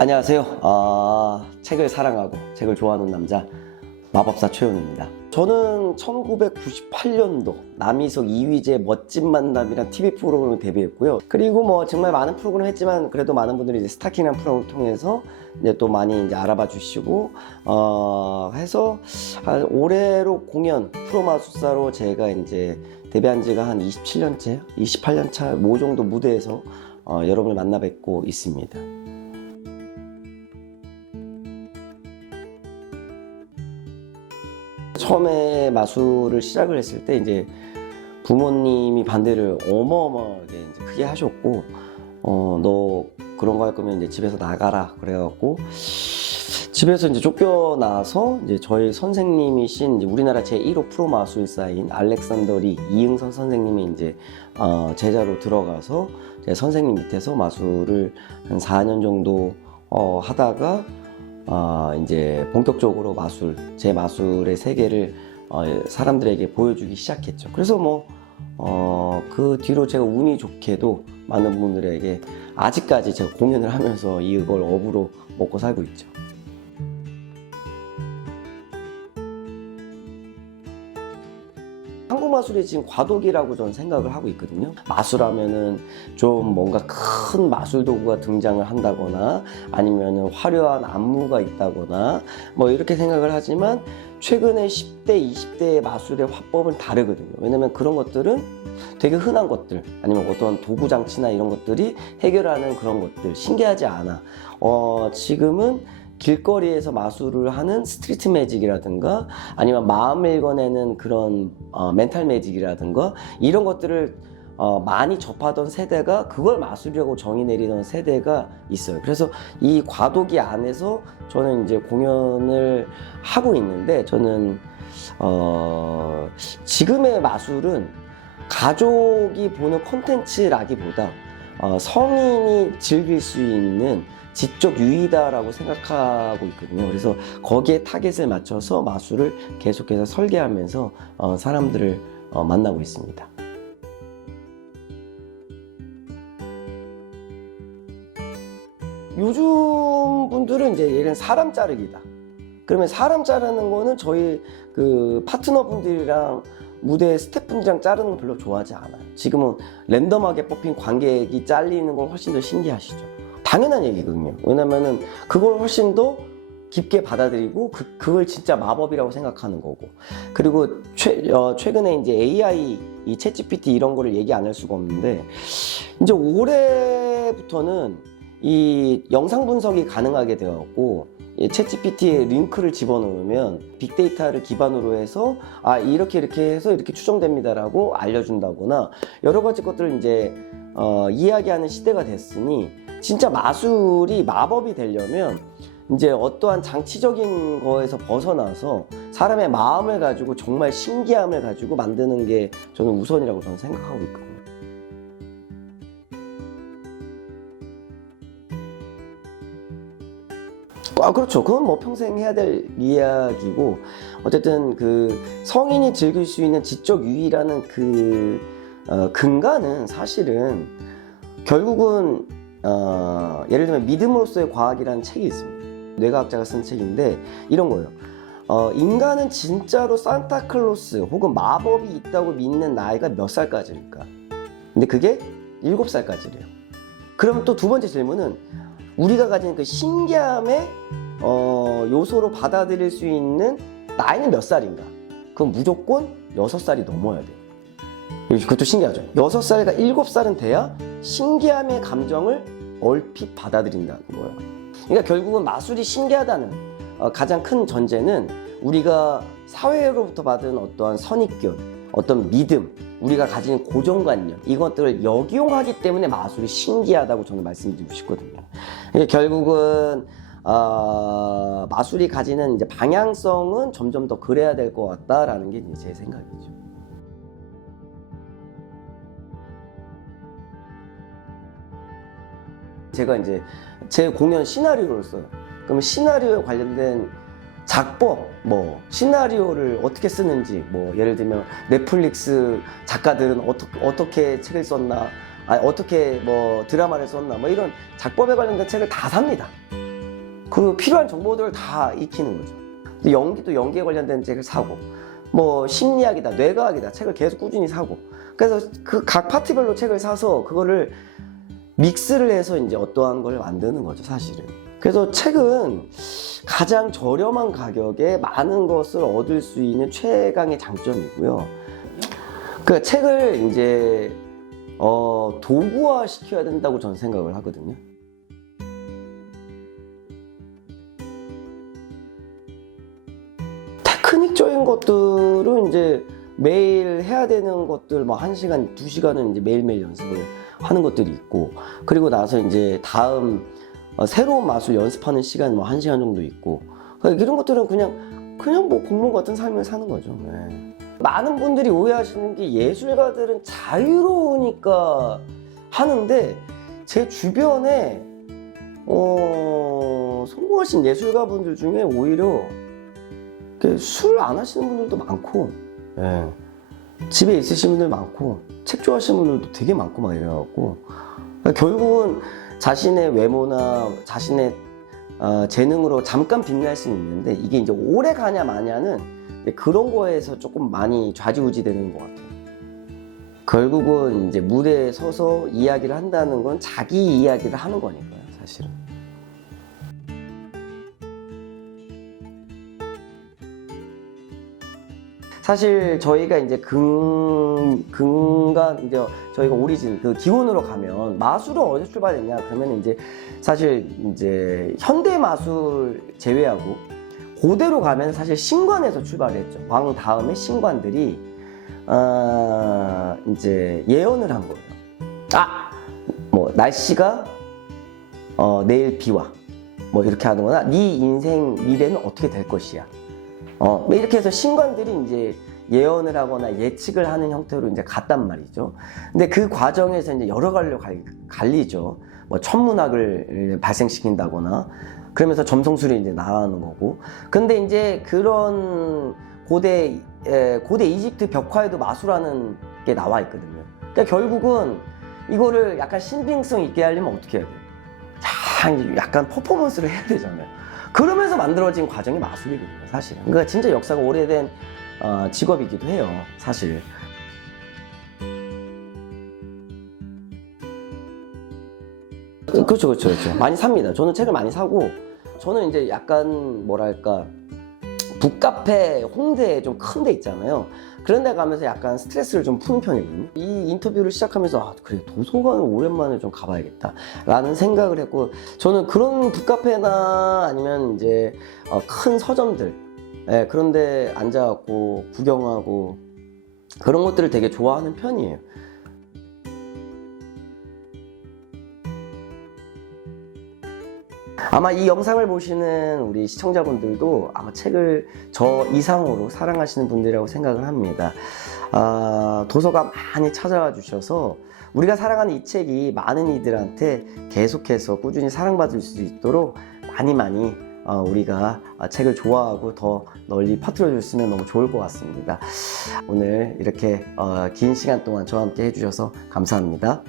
안녕하세요. 책을 사랑하고 책을 좋아하는 남자 마법사 최훈입니다. 저는 1998년도 남이석 이휘재 멋진 만남이란 TV 프로그램을 데뷔했고요. 그리고 뭐 정말 많은 프로그램 했지만 그래도 많은 분들이 이제 스타킹이라는 프로그램을 통해서 이제 또 많이 이제 알아봐 주시고 해서 올해로 공연 프로마술사로 제가 이제 데뷔한 지가 한 27년째, 28년 차 뭐 정도 무대에서 여러분을 만나 뵙고 있습니다. 처음에 마술을 시작을 했을 때 이제 부모님이 반대를 어마어마하게 이제 크게 하셨고, 너 그런 거 할 거면 이제 집에서 나가라 그래갖고 집에서 이제 쫓겨나서 이제 저희 선생님이신 이제 우리나라 제1호 프로 마술사인 알렉산더 리 이응선 선생님이 이제 제자로 들어가서 제 선생님 밑에서 마술을 한 4년 정도 하다가 이제 본격적으로 제 마술의 세계를 사람들에게 보여주기 시작했죠. 그래서 그 뒤로 제가 운이 좋게도 많은 분들에게 아직까지 제가 공연을 하면서 이걸 업으로 먹고 살고 있죠. 한국 마술이 지금 과도기라고 저는 생각을 하고 있거든요. 마술하면은 좀 뭔가 큰 마술 도구가 등장을 한다거나 아니면은 화려한 안무가 있다거나 뭐 이렇게 생각을 하지만 최근에 10대, 20대의 마술의 화법은 다르거든요. 왜냐면 그런 것들은 되게 흔한 것들 아니면 어떤 도구 장치나 이런 것들이 해결하는 그런 것들 신기하지 않아. 지금은 길거리에서 마술을 하는 스트리트 매직이라든가 아니면 마음을 읽어내는 그런 멘탈 매직이라든가 이런 것들을 많이 접하던 세대가 그걸 마술이라고 정의 내리던 세대가 있어요. 그래서 이 과도기 안에서 저는 이제 공연을 하고 있는데 저는 지금의 마술은 가족이 보는 콘텐츠라기보다 성인이 즐길 수 있는 지적 유의다라고 생각하고 있거든요. 그래서 거기에 타겟을 맞춰서 마술을 계속해서 설계하면서 사람들을 만나고 있습니다. 요즘 분들은 이제 예를 사람 자르기다. 그러면 사람 자르는 거는 저희 그 파트너 분들이랑 무대 스태프분들이랑 자르는 거 별로 좋아하지 않아요. 지금은 랜덤하게 뽑힌 관객이 잘리는 걸 훨씬 더 신기하시죠. 당연한 얘기거든요. 왜냐면은 그걸 훨씬 더 깊게 받아들이고 그걸 진짜 마법이라고 생각하는 거고. 그리고 최근에 이제 AI, 이 챗GPT 이런 거를 얘기 안 할 수가 없는데 이제 올해부터는 이 영상 분석이 가능하게 되었고 챗GPT에 링크를 집어넣으면 빅데이터를 기반으로 해서 이렇게 해서 이렇게 추정됩니다라고 알려준다거나 여러 가지 것들을 이제 이야기하는 시대가 됐으니 진짜 마술이 마법이 되려면 이제 어떠한 장치적인 거에서 벗어나서 사람의 마음을 가지고 정말 신기함을 가지고 만드는 게 저는 우선이라고 저는 생각하고 있거든요. 그렇죠. 그건 뭐 평생 해야 될 이야기고 어쨌든 그 성인이 즐길 수 있는 지적 유의라는 그 근간은 사실은 결국은 예를 들면 믿음으로써의 과학이라는 책이 있습니다. 뇌과학자가 쓴 책인데 이런 거예요. 인간은 진짜로 산타클로스 혹은 마법이 있다고 믿는 나이가 몇 살까지일까? 근데 그게 7살까지래요. 그럼 또 두 번째 질문은 우리가 가진 그 신기함의 요소로 받아들일 수 있는 나이는 몇 살인가? 그럼 무조건 6살이 넘어야 돼요. 그것도 신기하죠. 6살과 7살은 돼야 신기함의 감정을 얼핏 받아들인다는 거예요. 그러니까 결국은 마술이 신기하다는 가장 큰 전제는 우리가 사회로부터 받은 어떠한 선입견, 어떤 믿음, 우리가 가진 고정관념 이것들을 역이용하기 때문에 마술이 신기하다고 저는 말씀드리고 싶거든요. 결국은 마술이 가지는 이제 방향성은 점점 더 그래야 될 것 같다라는 게 제 생각이죠. 제가 이제 제 공연 시나리오를 써요. 그럼 시나리오에 관련된 작법, 시나리오를 어떻게 쓰는지, 예를 들면 넷플릭스 작가들은 어떻게 책을 썼나, 어떻게 드라마를 썼나, 이런 작법에 관련된 책을 다 삽니다. 그리고 필요한 정보들을 다 익히는 거죠. 연기도 연기에 관련된 책을 사고, 뭐 심리학이다, 뇌과학이다 책을 계속 꾸준히 사고, 그래서 그 각 파트별로 책을 사서 그거를 믹스를 해서 이제 어떠한 걸 만드는 거죠, 사실은. 그래서 책은 가장 저렴한 가격에 많은 것을 얻을 수 있는 최강의 장점이고요. 그 책을 이제 도구화 시켜야 된다고 저는 생각을 하거든요. 테크닉적인 것들은 이제 매일 해야 되는 것들, 뭐 1시간, 2시간은 이제 매일매일 연습을 하는 것들이 있고, 그리고 나서 이제 다음 새로운 마술 연습하는 시간 뭐 1시간 정도 있고, 이런 것들은 그냥 뭐 공무원 같은 삶을 사는 거죠. 네. 많은 분들이 오해하시는 게 예술가들은 자유로우니까 하는데, 제 주변에 성공하신 예술가분들 중에 오히려 술 안 하시는 분들도 많고, 예. 집에 있으신 분들 많고, 책 좋아하시는 분들도 되게 많고 막 이래갖고, 결국은 자신의 외모나 자신의 재능으로 잠깐 빛날 수는 있는데, 이게 이제 오래 가냐 마냐는 그런 거에서 조금 많이 좌지우지 되는 것 같아요. 결국은 이제 무대에 서서 이야기를 한다는 건 자기 이야기를 하는 거니까요, 사실은. 사실 저희가 이제 근간 이제 저희가 오리진 그 기원으로 가면 마술은 어디서 출발했냐 그러면 이제 사실 이제 현대 마술 제외하고 고대로 가면 사실 신관에서 출발했죠. 왕 다음에 신관들이 이제 예언을 한 거예요. 뭐 날씨가 내일 비와 뭐 이렇게 하는 거나 네 인생 미래는 어떻게 될 것이야. 이렇게 해서 신관들이 이제 예언을 하거나 예측을 하는 형태로 이제 갔단 말이죠. 근데 그 과정에서 이제 여러 가지로 갈리죠. 뭐 천문학을 발생시킨다거나 그러면서 점성술이 이제 나가는 거고. 근데 이제 그런 고대 이집트 벽화에도 마술하는 게 나와 있거든요. 그러니까 결국은 이거를 약간 신빙성 있게 하려면 어떻게 해야 돼요? 약간 퍼포먼스를 해야 되잖아요. 그러면서 만들어진 과정이 마술이거든요, 사실은. 그러니까 진짜 역사가 오래된 직업이기도 해요, 사실. 그렇죠. 많이 삽니다. 저는 책을 많이 사고, 저는 이제 약간 뭐랄까 북카페, 홍대에 좀 큰 데 있잖아요. 그런 데 가면서 약간 스트레스를 좀 푸는 편이거든요. 이 인터뷰를 시작하면서 그래, 도서관을 오랜만에 좀 가봐야겠다 라는 생각을 했고, 저는 그런 북카페나 아니면 이제 큰 서점들, 그런 데 앉아갖고 구경하고 그런 것들을 되게 좋아하는 편이에요. 아마 이 영상을 보시는 우리 시청자분들도 아마 책을 저 이상으로 사랑하시는 분들이라고 생각을 합니다. 도서관 많이 찾아와 주셔서 우리가 사랑하는 이 책이 많은 이들한테 계속해서 꾸준히 사랑받을 수 있도록 많이 우리가 책을 좋아하고 더 널리 퍼뜨려 줬으면 너무 좋을 것 같습니다. 오늘 이렇게 긴 시간 동안 저와 함께 해주셔서 감사합니다.